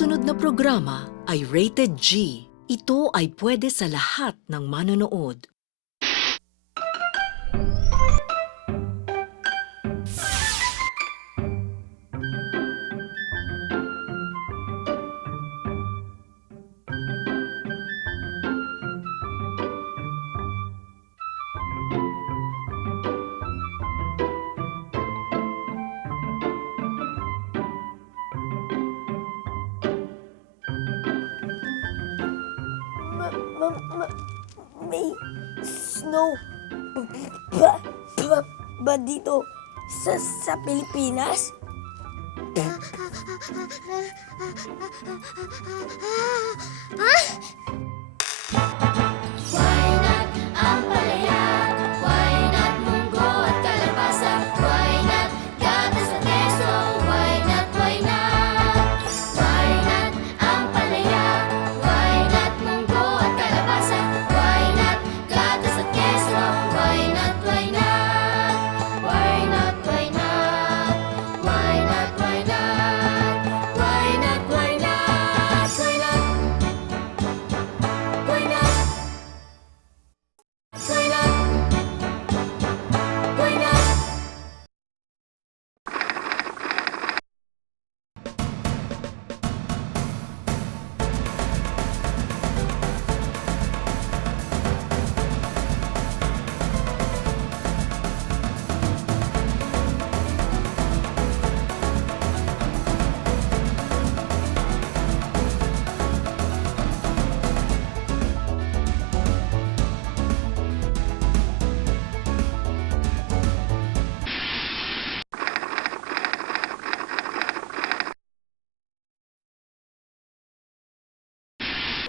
susunod na programa ay Rated G. Ito ay pwede sa lahat ng manonood. May snow ba, ba dito sa Pilipinas? Why not ampalaya? Why not munggo at kalabasa? Why not gatas at keso? Why not, why not? Why not ampalaya? Why not munggo at kalabasa? Why not gatas at keso? Why not, why not? Why not, why not? Why not, why not? Why not, why not? Why not? Why not? Why not? Why not?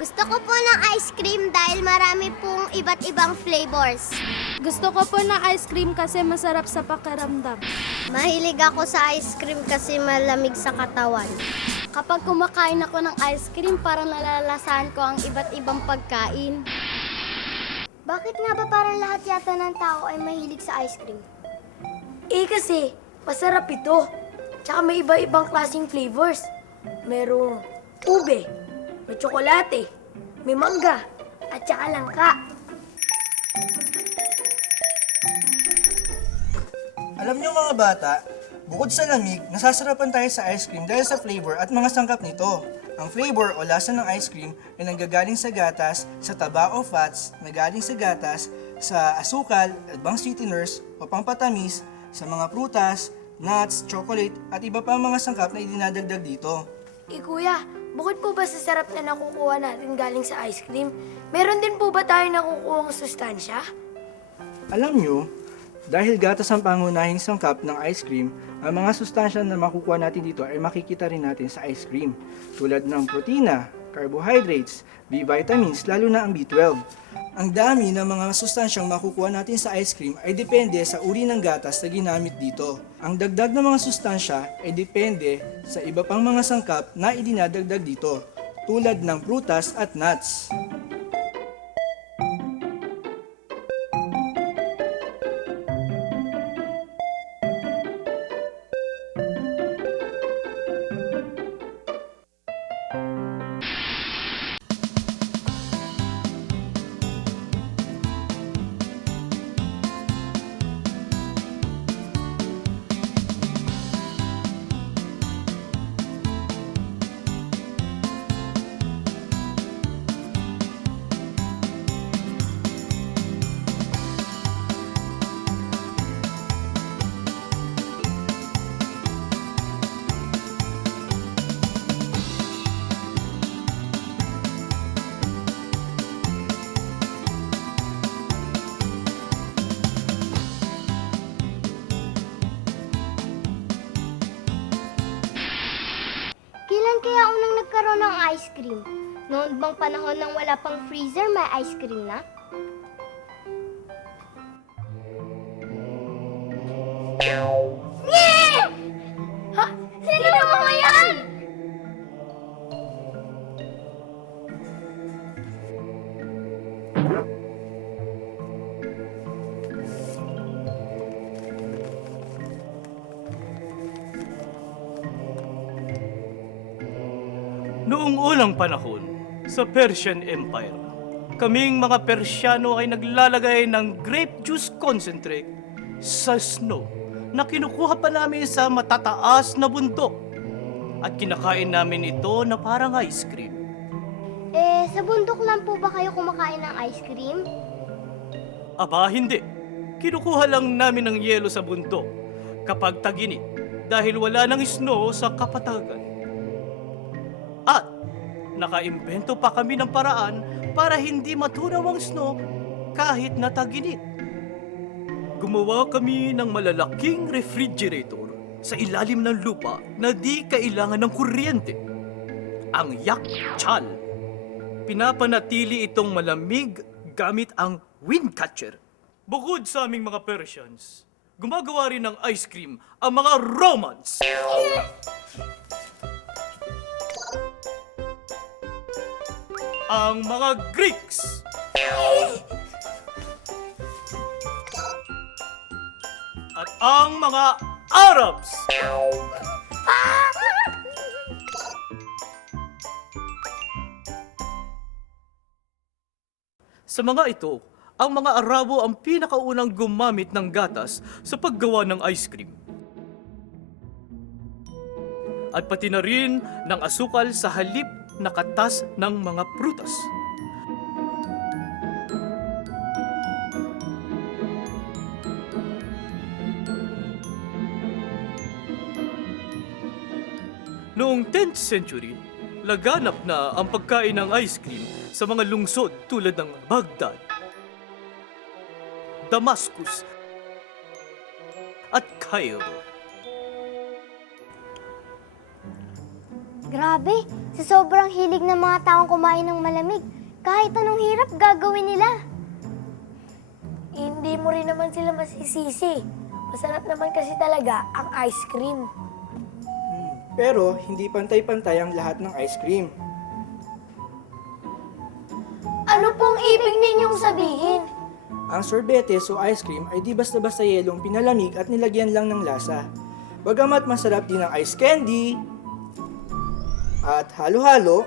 Gusto ko po ng ice cream dahil marami pong iba't ibang flavors. Gusto ko po ng ice cream kasi masarap sa pakiramdam. Mahilig ako sa ice cream kasi malamig sa katawan. Kapag kumakain ako ng ice cream, parang nalalasahan ko ang iba't ibang pagkain. Bakit nga ba parang lahat yata ng tao ay mahilig sa ice cream? Kasi masarap ito. Tsaka may iba-ibang klaseng flavors. Merong ube, may tsokolate, may mangga, at tsaka langka. Alam niyo mga bata, bukod sa lamig, nasasarapan tayo sa ice cream dahil sa flavor at mga sangkap nito. Ang flavor o lasa ng ice cream ay nanggagaling sa gatas, sa taba o fats na galing sa gatas, sa asukal, ibang sweeteners o pampatamis, sa mga prutas, nuts, chocolate at iba pang mga sangkap na idinadagdag dito. Kuya, bukod po ba sa sarap na nakukuha natin galing sa ice cream, meron din po ba tayo nakukuha ng sustansya? Alam nyo, dahil gatas ang pangunahing sangkap ng ice cream, ang mga sustansya na makukuha natin dito ay makikita rin natin sa ice cream, tulad ng protina, carbohydrates, B-vitamins, lalo na ang B12. Ang dami ng mga sustansyang makukuha natin sa ice cream ay depende sa uri ng gatas na ginamit dito. Ang dagdag ng mga sustansya ay depende sa iba pang mga sangkap na idinadagdag dito, tulad ng prutas at nuts. Kailan kaya unang nagkaroon ng ice cream? Noon bang panahon nang wala pang freezer, may ice cream na? Ha? Sino na mga yan? Noong unang panahon, sa Persian Empire, kaming mga Persyano ay naglalagay ng grape juice concentrate sa snow na kinukuha pa namin sa matataas na bundok. At kinakain namin ito na parang ice cream. Sa bundok lang po ba kayo kumakain ng ice cream? Aba, hindi. Kinukuha lang namin ng yelo sa bundok kapag taginit dahil wala ng snow sa kapatagan. At nakaimbento pa kami ng paraan para hindi matunaw ang snow kahit na taginit. Gumawa kami ng malalaking refrigerator sa ilalim ng lupa na di kailangan ng kuryente. Ang yakchal. Pinapanatili itong malamig gamit ang wind catcher. Bukod sa aming mga Persians, gumagawa rin ng ice cream ang mga Romans. Ang mga Greeks. At ang mga Arabs. Sa mga ito, ang mga Arabo ang pinakaunang gumamit ng gatas sa paggawa ng ice cream. At pati na rin ng asukal sa halip na katas ng mga prutas. Noong 10th century, laganap na ang pagkain ng ice cream sa mga lungsod tulad ng Baghdad, Damascus, at Cairo. Grabe, sa sobrang hilig ng mga taong kumain ng malamig, kahit anong hirap gagawin nila. Hindi mo rin naman sila masisisi. Masarap naman kasi talaga ang ice cream. Pero hindi pantay-pantay ang lahat ng ice cream. Ano pong ibig ninyong sabihin? Ang sorbetes o ice cream ay di basta-basta yelong pinalamig at nilagyan lang ng lasa. Bagamat masarap din ang ice candy at halo-halo,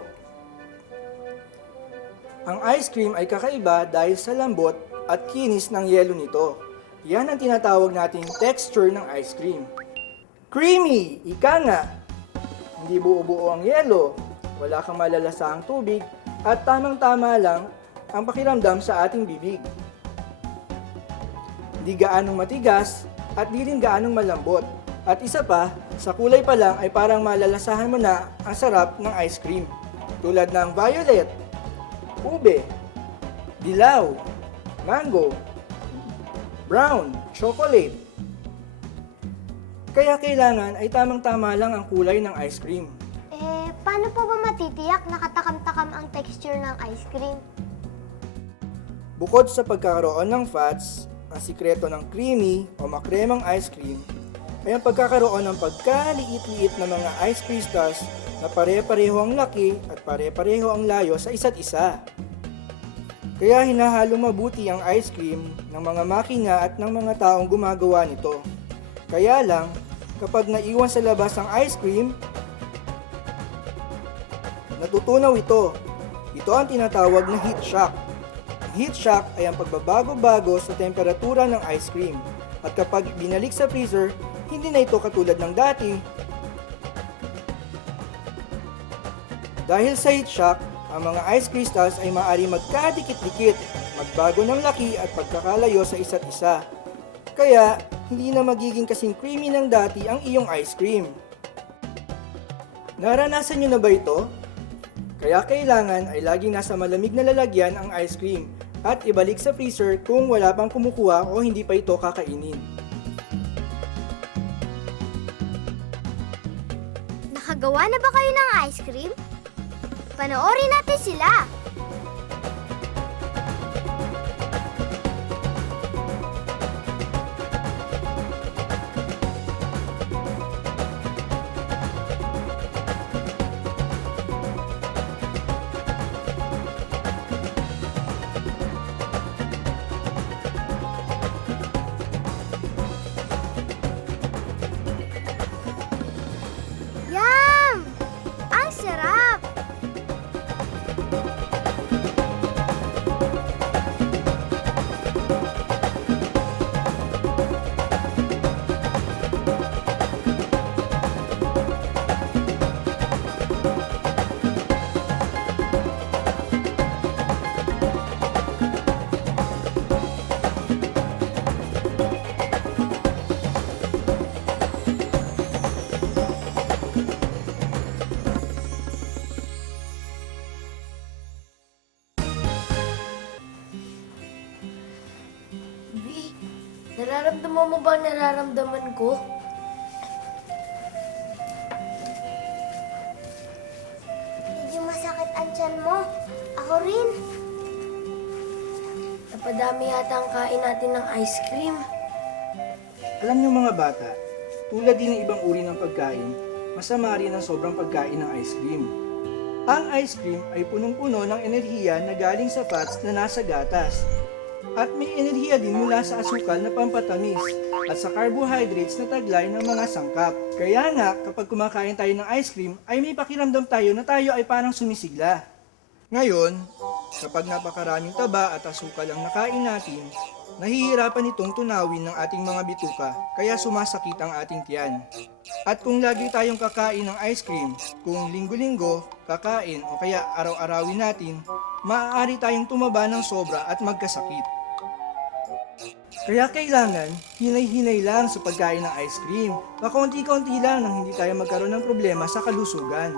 ang ice cream ay kakaiba dahil sa lambot at kinis ng yelo nito. Yan ang tinatawag nating texture ng ice cream. Creamy! Ika nga! Hindi buo-buo ang yelo, wala kang malalasahang tubig, at tamang-tama lang ang pakiramdam sa ating bibig. Di gaanong matigas at di rin gaanong malambot. At isa pa, sa kulay pa lang ay parang malalasahan mo na ang sarap ng ice cream. Tulad ng violet, ube, dilaw, mango, brown, chocolate. Kaya kailangan ay tamang-tama lang ang kulay ng ice cream. Paano po ba matitiyak nakatakam-takam ang texture ng ice cream? Bukod sa pagkakaroon ng fats, ang sikreto ng creamy o makremang ice cream ay ang pagkakaroon ng pagkaliit-liit na mga ice crystals na pare-pareho ang laki at pare-pareho ang layo sa isa't isa. Kaya hinahalo mabuti ang ice cream ng mga makina at ng mga taong gumagawa nito. Kaya lang, kapag naiwan sa labas ang ice cream, natutunaw ito. Ito ang tinatawag na heat shock. Heat shock ay ang pagbabago-bago sa temperatura ng ice cream. At kapag binalik sa freezer, hindi na ito katulad ng dati. Dahil sa heat shock, ang mga ice crystals ay maaari magkadikit-dikit, magbago ng laki at pagkakalayo sa isa't isa. Kaya, hindi na magiging kasing creamy ng dati ang iyong ice cream. Naranasan nyo na ba ito? Kaya kailangan ay laging nasa malamig na lalagyan ang ice cream at ibalik sa freezer kung wala pang kumukuha o hindi pa ito kakainin. Nakagawa na ba kayo ng ice cream? Panoorin natin sila! Yum! Ang sarap! B, nararamdaman mo ba ang nararamdaman ko? Medyo masakit ang tiyan mo. Ako rin. Napadami yata ang kain natin ng ice cream. Alam niyo mga bata, tulad din ng ibang uri ng pagkain, masama rin ang sobrang pagkain ng ice cream. Ang ice cream ay punong-puno ng enerhiya na galing sa fats na nasa gatas. At may enerhiya din mula sa asukal na pampatamis at sa carbohydrates na taglay ng mga sangkap. Kaya nga, kapag kumakain tayo ng ice cream, ay may pakiramdam tayo na tayo ay parang sumisigla. Ngayon, kapag napakaraming taba at asukal ang nakain natin, nahihirapan itong tunawin ng ating mga bituka, kaya sumasakit ang ating tiyan. At kung lagi tayong kakain ng ice cream, kung linggo-linggo, kakain o kaya araw-arawin natin, maaari tayong tumaba ng sobra at magkasakit. Kaya kailangan, hinay-hinay lang sa pagkain ng ice cream. Pakunti-kunti lang nang hindi tayo magkaroon ng problema sa kalusugan.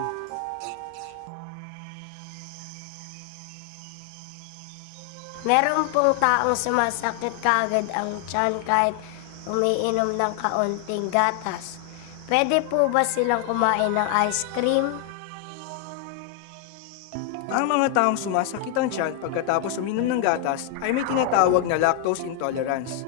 Meron pong taong sumasakit kaagad ang tiyan kahit umiinom ng kaunting gatas. Pwede po ba silang kumain ng ice cream? Ang mga taong sumasakit ang tiyan pagkatapos uminom ng gatas ay may tinatawag na lactose intolerance.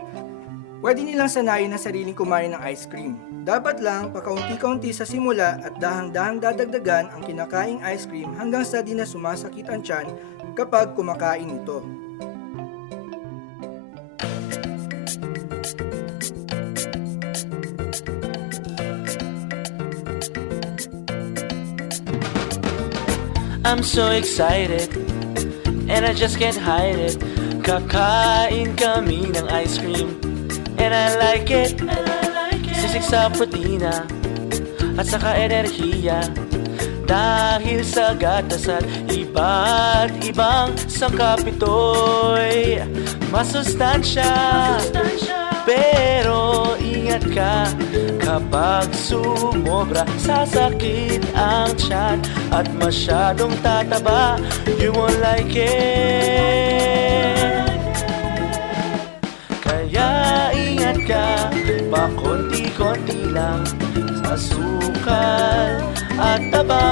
Pwede nilang sanayin na sariling kumain ng ice cream. Dapat lang pakaunti-kaunti sa simula at dahang-dahang dadagdagan ang kinakaing ice cream hanggang sa di na sumasakit ang tiyan kapag kumakain ito. I'm so excited and I just can't hide it. Kakain kami ng ice cream and I like it. Sisig sa protina at saka enerhiya dahil sa gatas at iba't ibang sangkap ito'y masustansya. Pero ingat ka kapag sumobra, sasakit ang tiyan at masyadong tataba, you won't like it. Kaya ingat ka, pakonti-konti lang sa sukal at taba.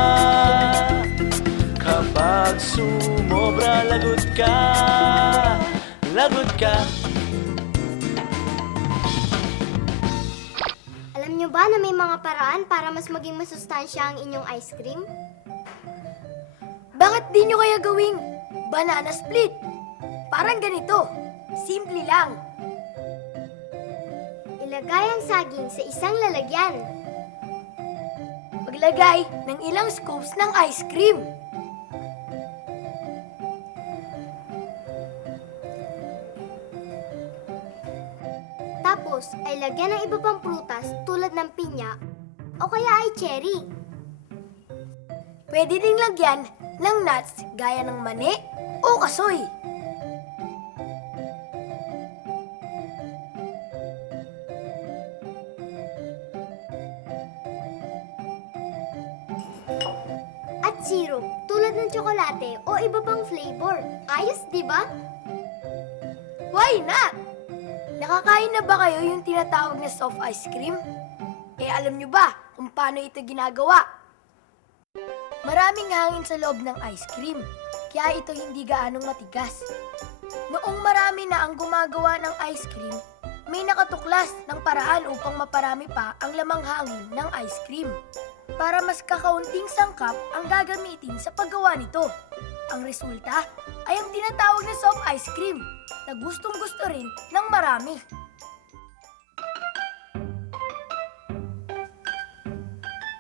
Kapag sumobra, lagot ka, lagot ka. Alam nyo ba na may mga paraan para mas maging masustansya ang inyong ice cream? Bakit di nyo kaya gawing banana split? Parang ganito. Simple lang. Ilagay ang saging sa isang lalagyan. Maglagay ng ilang scoops ng ice cream. Tapos ay lagyan ng iba pang prutas tulad ng pinya o kaya ay cherry. Pwede ding lagyan ng nuts gaya ng mani o kasoy. At syrup tulad ng tsokolate o iba pang flavor. Ayos, di ba? Why not? Nakakain na ba kayo yung tinatawag na soft ice cream? Eh alam nyo ba kung paano ito ginagawa? Maraming hangin sa loob ng ice cream, kaya ito hindi gaanong matigas. Noong marami na ang gumagawa ng ice cream, may nakatuklas ng paraan upang maparami pa ang lamang hangin ng ice cream. Para mas kakaunting sangkap ang gagamitin sa paggawa nito. Ang resulta ay ang tinatawag na soft ice cream na gustong-gusto rin ng marami.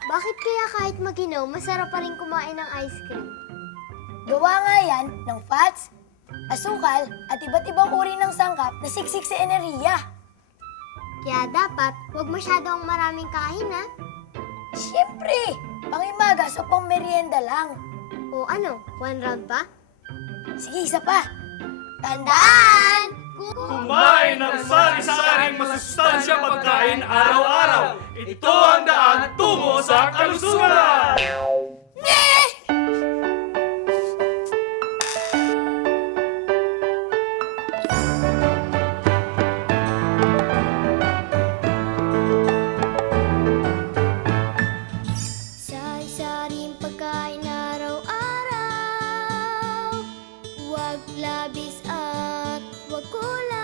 Bakit kaya kahit mag-inom, masarap pa rin kumain ng ice cream? Gawa nga yan ng fats, asukal, at iba't ibang uri ng sangkap na siksik sa enerhiya. Kaya dapat, huwag masyadong maraming kain, ha? Siyempre, pangimagas o pang merienda lang. O ano, 1 round pa? Sige, isa pa. Tandaan! Kumain ng sari-saring masustansya pagkain araw-araw. Ito ang daan tungo sa kalusugan! Sari-saring pagkain araw-araw. Huwag labis at huwag kulang.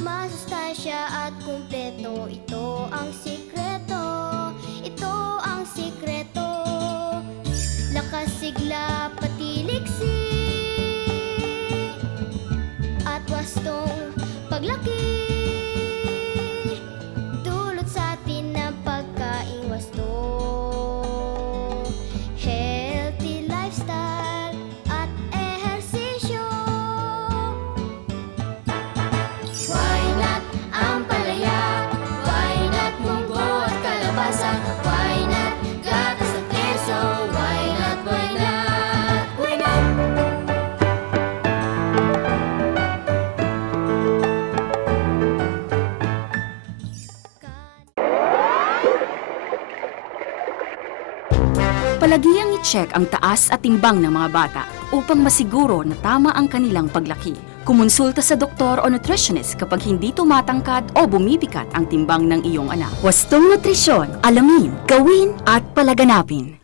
Masustansya at kumpleto, ito ang sikreto. Ito ang sikreto. Lakas, sigla, pati liksi. At wastong paglaki. Dulot sa atin ng pagkaing wasto. Healthy lifestyle at ehersisyo. Why not ang palaya? Why not munggo at kalabasa? Why not gatas at keso? Why not, why not, why not? Palagiang i-check ang taas at timbang ng mga bata upang masiguro na tama ang kanilang paglaki. Kumonsulta sa doktor o nutritionist kapag hindi tumatangkad o bumibigat ang timbang ng iyong anak. Wastong nutrisyon, alamin, gawin at palaganapin.